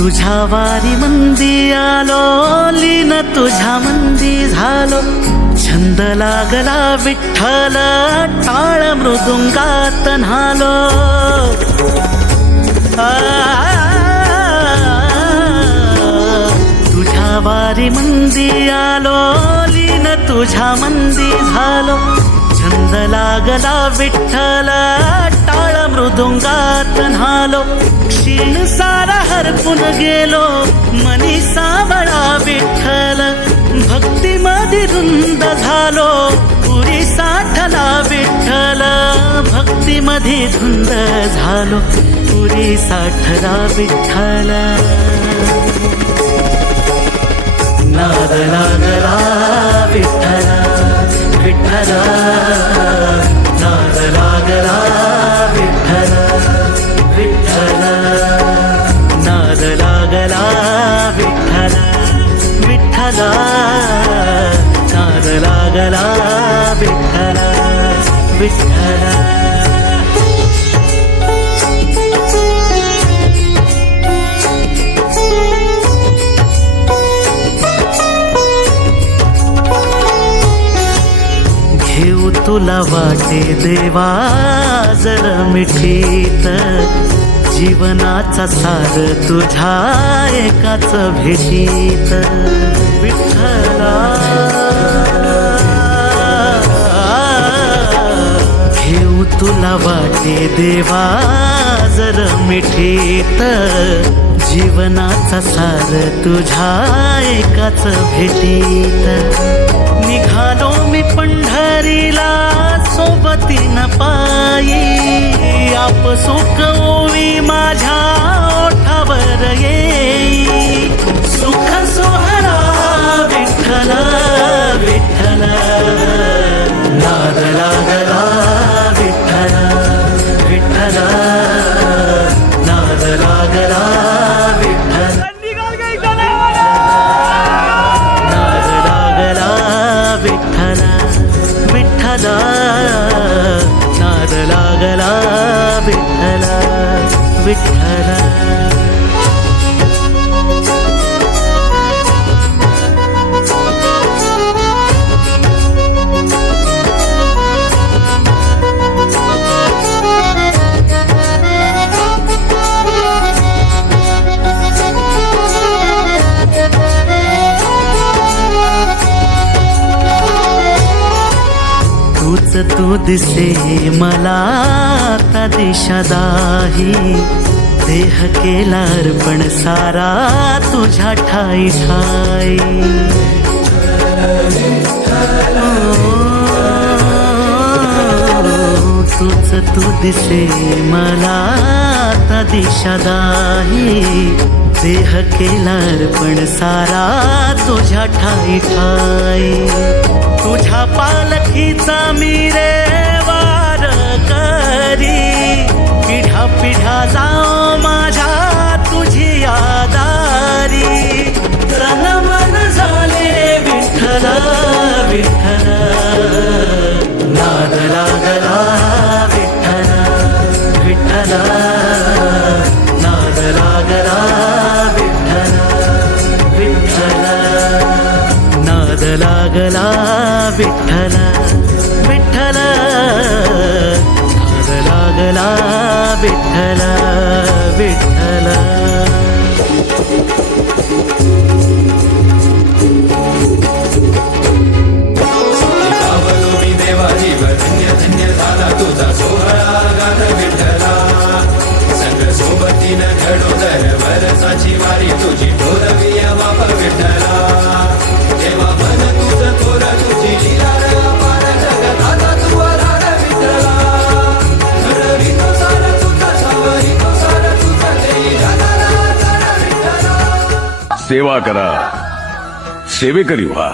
तुझ्या वारी मंदी आलो, लीन तुझ्या मंदी झालो. छंद लागला विठ्ठल, टाळ मृदुंगात न्हालो. तुझ्या वारी मंदी आलो, लीन तुझ्या मंदी झालो. छंद लागला विठ्ठल, टाळ मृदुंगात न्हालो. क्षीण सारा हरपून गेलो, मनी सावळा विठ्ठल. भक्ती मध्ये धुंद झालो, पुरी साठला विठ्ठल. भक्ती मध्ये धुंद झालो, पुरी साठला विठ्ठल. नाद लागला विठ्ठल विठ्ठल, नाद लागला विठ्ठल विठ्ठल, नाद लागला विठ्ठल विठ्ठल, नाद लागला विठ्ठल विठ्ठल. घेऊ तुला वाटे देवा जर मिठीत, जीवनाचा सार तुझ्या एकाच भेटीत. विठ्ठला घेऊ तुला वाटे देवा जर मिठीत, जीवनाचा सार तुझ्या एकाच भेटीत. निघालो मी पंढरीला सोबतीन पायी, आप सुख ओवी माझ्या ओठावर येई. सुख सोहळा विठ्ठल विठ्ठल, नाद लागला विठ्ठल विठ्ठल, नाद लागला विठ्ठल. विठ्ठल विठ्ठल, नाद लागला विठ्ठल विठ्ठल. तू दिसे मला आता दिशा दाही, देह केला अर्पण सारा तुझ्या ठाई ठाई. तूच तू दिसे मला आता दिशा दाही, देह केला अर्पण सारा तुझ्या ठाई ठाई. तुझ्या पालखीचा मी रे वार करी, पिढ्या पिढ्या जाओ माझ्या तुझी आदारी. तन मन झाले विठ्ठल विठ्ठल, नाद लागला विठ्ठल विठ्ठल, नाद लागला विठ्ठल विठ्ठल, नाद लागला विठ्ठल विठ्ठल, नाद लागला विठ्ठल विठ्ठल. धन्य धन्य झाला तुझा सोहळा गात विठ्ठला. संग सोबतीनं घडोदर वरसाची वारी तुझी ठोरविया बाप विठ्ठला. देवा मन तुझं थोर तुझी लीला अपार जगताचा तू वराड विठ्ठला. घडवितो सार तुझं सावरितो सार तुझं देई जगाला चढ विठ्ठला. सेवा करा, सेवेकरी व्हा.